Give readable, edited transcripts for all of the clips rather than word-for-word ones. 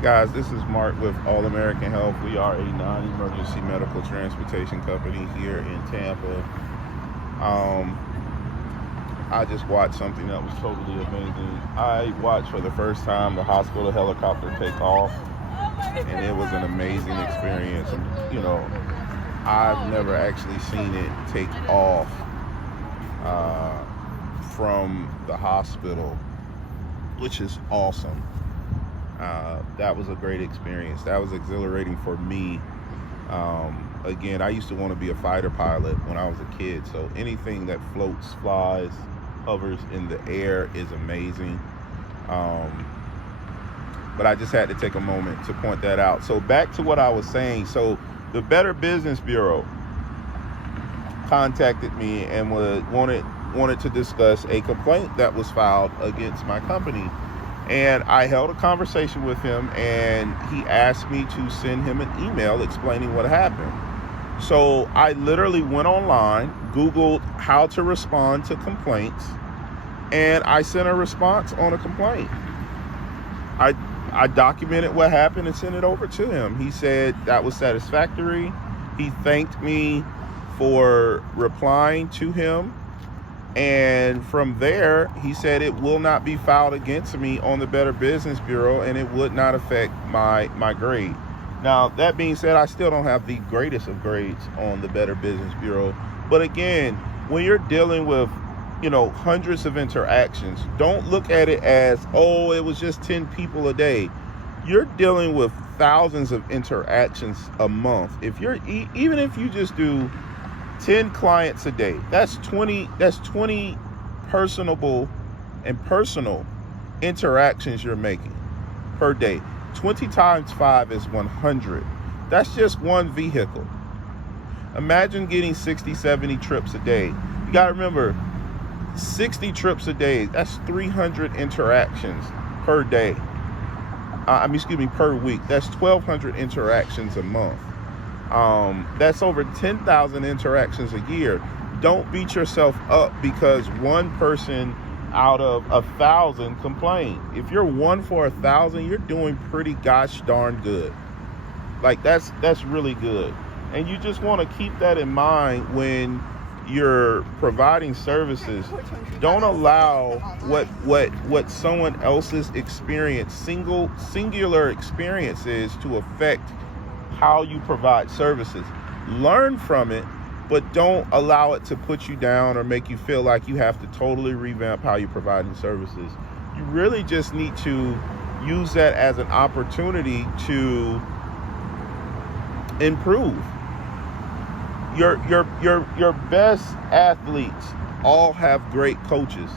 Hey guys, this is Mark with All American Health. We are a non-emergency medical transportation company here in Tampa. I just watched something that was totally amazing. I watched for the first time the hospital helicopter take off, and it was an amazing experience. And, I've never actually seen it take off from the hospital, which is awesome. That was a great experience. That was exhilarating for me. Again, I used to want to be a fighter pilot when I was a kid, so anything that floats, flies, hovers in the air is amazing. But I just had to take a moment to point that out. So back to what I was saying. So the Better Business Bureau contacted me and wanted to discuss a complaint that was filed against my company. And I held a conversation with him, and he asked me to send him an email explaining what happened. So I literally went online, Googled how to respond to complaints, and I sent a response on a complaint. I documented what happened and sent it over to him. He said that was satisfactory. He thanked me for replying to him. And from there, he said it will not be filed against me on the Better Business Bureau, and it would not affect my grade. Now, that being said, I still don't have the greatest of grades on the Better Business Bureau. But again, when you're dealing with, hundreds of interactions, don't look at it as, oh, it was just 10 people a day. You're dealing with thousands of interactions a month. Even if you just do 10 clients a day, that's 20 personal interactions you're making per day. 20 times 5 is 100. That's just one vehicle. Imagine getting 60, 70 trips a day. You got to remember, 60 trips a day, that's 300 interactions per day. Per week. That's 1,200 interactions a month. That's over 10,000 interactions a year. Don't beat yourself up because one person out of 1,000 complained. If you're 1 for 1,000, you're doing pretty gosh darn good. Like that's really good. And you just want to keep that in mind when you're providing services. Don't allow what someone else's experience, singular experience is to affect how you provide services. Learn from it, but don't allow it to put you down or make you feel like you have to totally revamp how you're providing services. You really just need to use that as an opportunity to improve. Your best athletes all have great coaches.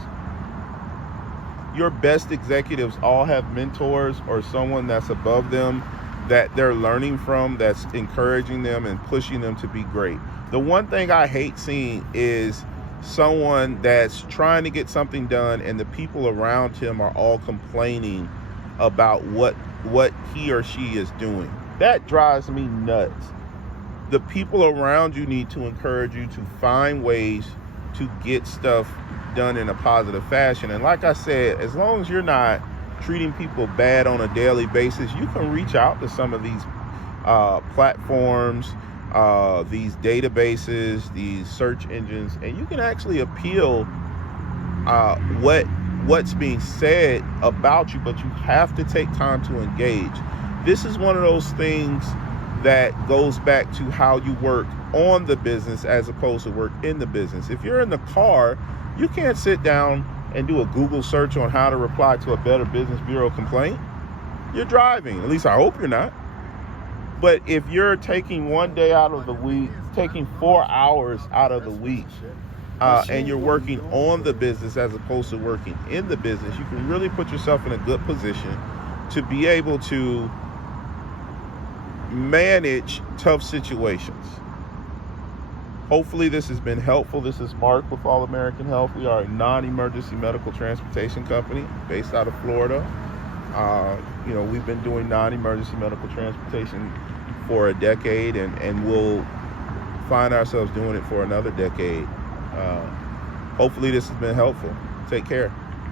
Your best executives all have mentors or someone that's above them that they're learning from, that's encouraging them and pushing them to be great. The one thing I hate seeing is someone that's trying to get something done and the people around him are all complaining about what he or she is doing. That drives me nuts. The people around you need to encourage you to find ways to get stuff done in a positive fashion. And like I said, as long as you're not treating people bad on a daily basis, you can reach out to some of these platforms, these databases, these search engines, and you can actually appeal what's being said about you, but you have to take time to engage. This is one of those things that goes back to how you work on the business as opposed to work in the business. If you're in the car, you can't sit down and do a Google search on how to reply to a Better Business Bureau complaint. You're driving. At least I hope you're not. But if you're taking one day out of the week, taking 4 hours out of the week, and you're working on the business as opposed to working in the business, you can really put yourself in a good position to be able to manage tough situations. Hopefully this has been helpful. This is Mark with All American Health. We are a non-emergency medical transportation company based out of Florida. We've been doing non-emergency medical transportation for a decade, and we'll find ourselves doing it for another decade. Hopefully this has been helpful. Take care.